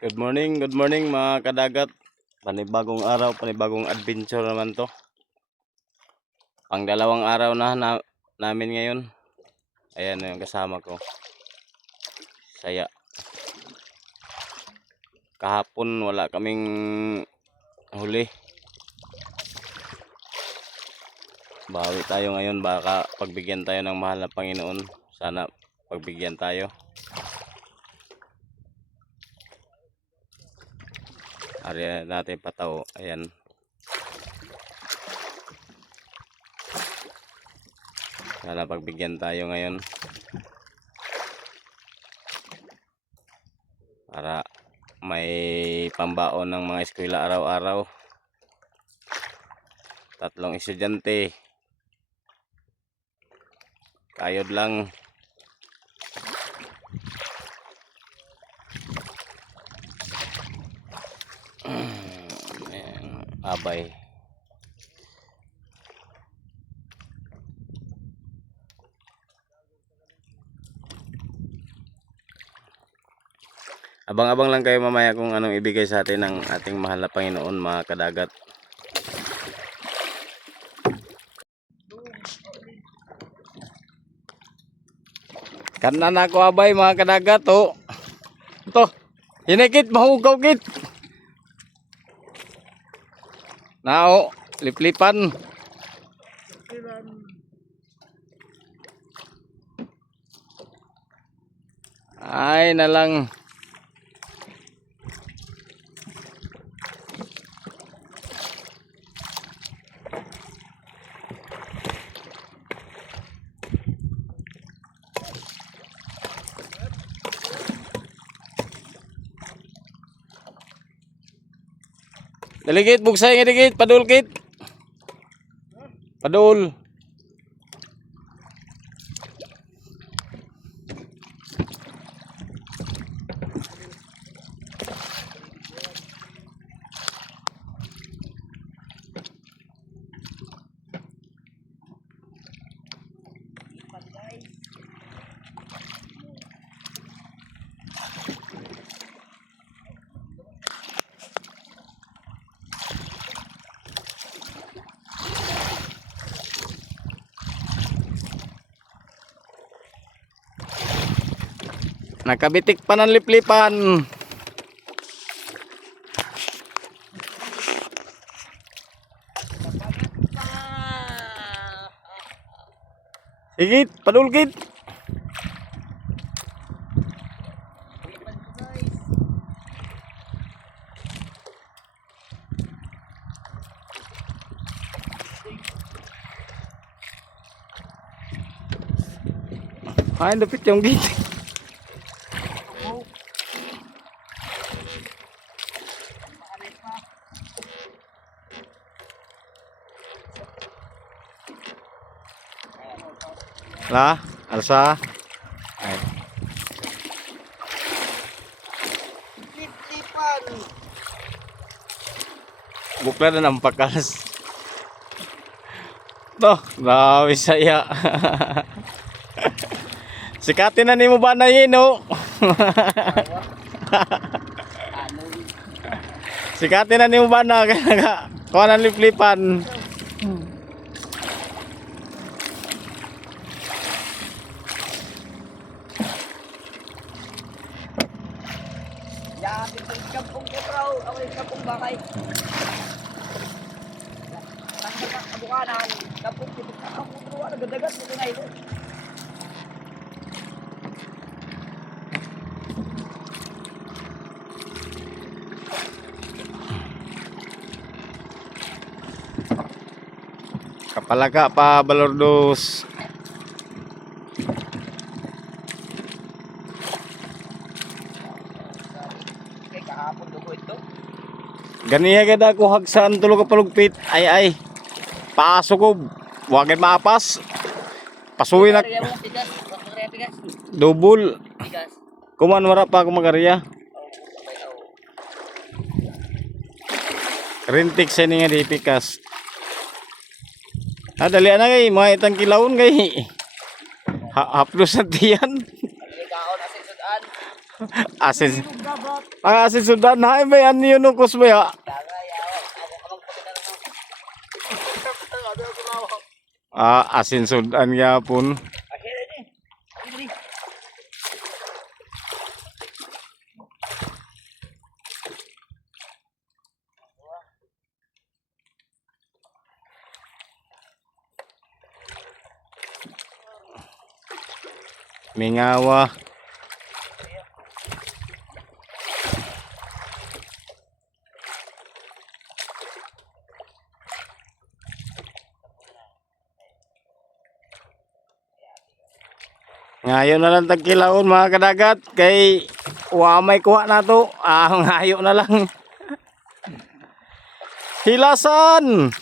Good morning mga kadagat. Panibagong araw, panibagong adventure naman to. Pang dalawang araw namin ngayon. Ayan yung kasama ko. Saya. Kahapon wala kaming huli. Bawi tayo ngayon, baka pagbigyan tayo ng mahal na Panginoon. Sana pagbigyan tayo. Ari natin pataw. Ayan. Sana pagbigyan tayo ngayon. Para may pambaon ng mga eskwela araw-araw. 3 estudyante. Kayod lang. Abay. Abang-abang lang kayo mamaya kung anong ibigay sa atin ng ating mahal na Panginoon mga kadagat. Kanan ako abay mga kadagat oh. Ito. Hinikit mahugaw kit. Nao, liplipan. Ay na lang. Daligit, bugsay nga digit, padul kit. Padul. Nakabitik pa ng liplipan. Higit, padulgit. Ay, dapit yung git. Lah, alsa. Ay. Liplipan. Bukla na ng pakas. Toh, grabe saya. Sikatin na ni mo ba na yun, oh? Sikatin na ni mo ba na kuha ng liplipan. Ya, yung kampung ko bro, ako yung kampung bakay. Nasa kabukanan, kampung ko, kampung ko, nagadagat mo na ito. Kapalaga pa balordos. Kaya kahapon dugo ito. Ganiya gada ko hagsan tulo ka palugpit. Ay. Pasok ko. Wag maapas. Pasuwi na. Double. Kuman wala pa ako magarya. Rintik sa nga di pikas. Dali na kay mga itang kilawon kay haplos na tiyan. Kaon na sa sudan. Asin. Ilog dagat. Ang asin sudan na may ano yun no kusmaya. Asin sudan yapon. Akhirnya ni. Ini. Mingawa. Ngayon na lang tagkilaon mga kadagat kay wa may kuha na to. Ngayon na lang. Hilasan.